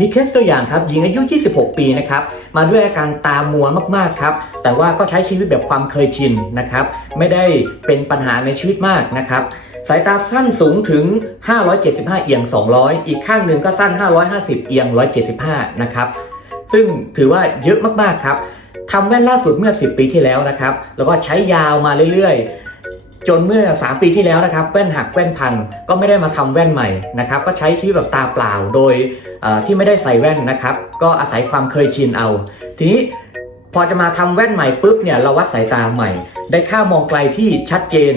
มีเคสตัวอย่างครับหญิงอายุ 26 ปีนะครับมาด้วยอาการตามัวมากๆครับแต่ว่าก็ใช้ชีวิตแบบความเคยชินนะครับไม่ได้เป็นปัญหาในชีวิตมากนะครับสายตาสั้นสูงถึง 575 เอียง 200 อีกข้างหนึ่งก็สั้น 550 เอียง 175 นะครับซึ่งถือว่าเยอะมากๆครับทำแว่นล่าสุดเมื่อ 10 ปีที่แล้วนะครับแล้วก็ใช้ยาวมาเรื่อยๆ จนเมื่อ 3 ปีที่แล้วนะครับแว่นหักแว่นพังก็ไม่ได้มาทำแว่นใหม่นะครับก็ใช้ชีวิตแบบตาเปล่าโดยที่ไม่ได้ใส่แว่นนะครับก็อาศัยความเคยชินเอา ทีนี้พอจะมาทำแว่นใหม่ปุ๊บเนี่ยเราวัดสายตาใหม่ ได้ค่ามองไกลที่ชัดเจน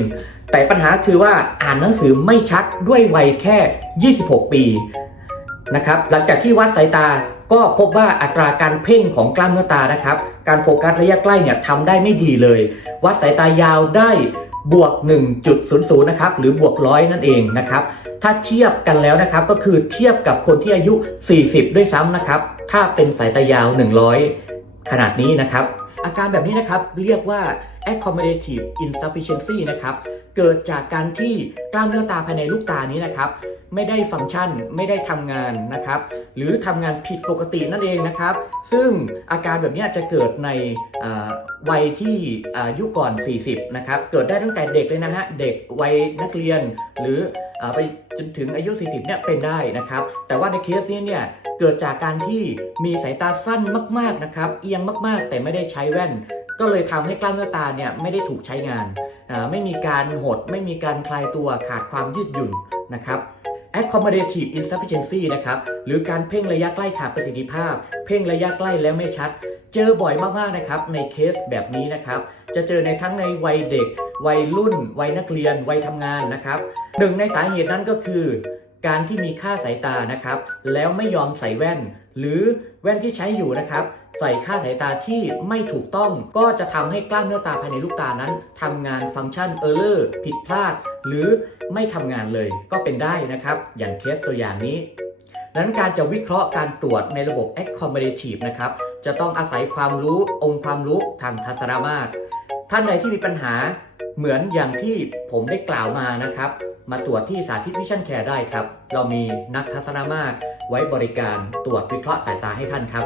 แต่ปัญหาคือว่าอ่านหนังสือไม่ชัดด้วยวัยแค่ 26 ปีนะครับหลังจากที่วัดสายตาก็พบว่าอัตราการเพ่งของกล้ามเนื้อตานะครับ การโฟกัสระยะใกล้เนี่ยทำได้ไม่ดีเลย วัดสายตายาวได้ บวก 1.00 นะครับ หรือบวกร้อยนั่นเองนะครับ ถ้าเทียบกันแล้วนะครับ ก็คือเทียบกับคนที่อายุ 40 ด้วยซ้ำนะครับ ถ้าเป็นสายตายาว 100 ขนาดนี้นะครับ อาการแบบนี้นะครับ เรียกว่า accommodative insufficiency นะครับ เกิดจากการที่กล้ามเนื้อตาภายในลูกตานี้นะครับ ไม่ได้ฟังก์ชันไม่ได้ทำงานนะครับ หรือทำงานผิดปกตินั่นเองนะครับ ซึ่งอาการแบบนี้จะเกิดในวัยที่อายุก่อน 40 นะครับ เกิดได้ตั้งแต่เด็กเลยนะฮะ เด็กวัยนักเรียนหรืออไปจนถึงอายุ 40 เนี่ยเป็นได้นะครับ แต่ว่าในเคสนี้เนี่ยเกิดจากการที่มีสายตาสั้นมาก ๆ นะครับ เอียงมาก ๆ แต่ไม่ได้ใช้แว่น ก็เลยทำให้กล้ามเนื้อตาเนี่ยไม่ได้ถูกใช้งานอ่าไม่มีการหด ไม่มีการคลายตัวขาดความยืดหยุ่นนะครับ accommodative insufficiency นะครับ หรือการเพ่งระยะใกล้ขาดประสิทธิภาพ เพ่งระยะใกล้แล้วไม่ชัด เจอบ่อยมากๆนะครับในเคสแบบนี้นะครับ จะเจอในทั้งในวัยเด็ก วัยรุ่น วัยนักเรียน วัยทำงานนะครับหนึ่งในสาเหตุนั้นก็คือ การที่มีค่าสายตานะครับ แล้วไม่ยอมใส่แว่น หรือแว่นที่ใช้อยู่นะครับ ใส่ค่าสายตาที่ไม่ถูกต้อง ก็จะทำให้กล้ามเนื้อตาภายในลูกตานั้นทำงานฟังก์ชันเออร์เลอร์ผิดพลาด หรือไม่ทำงานเลยก็เป็นได้นะครับ อย่างเคสตัวอย่างนี้ดังนั้นการจะวิเคราะห์การตรวจในระบบ accommodative นะครับ จะต้องอาศัยความรู้องค์ความรู้ทางทัศนมาตร ท่านใดที่มีปัญหาเหมือนอย่างที่ผมได้กล่าวมานะครับ มาตรวจที่สาธิตวิชั่นแคร์ได้ครับ เรามีนักทัศนมาตรไว้บริการตรวจวิเคราะห์สายตาให้ท่านครับ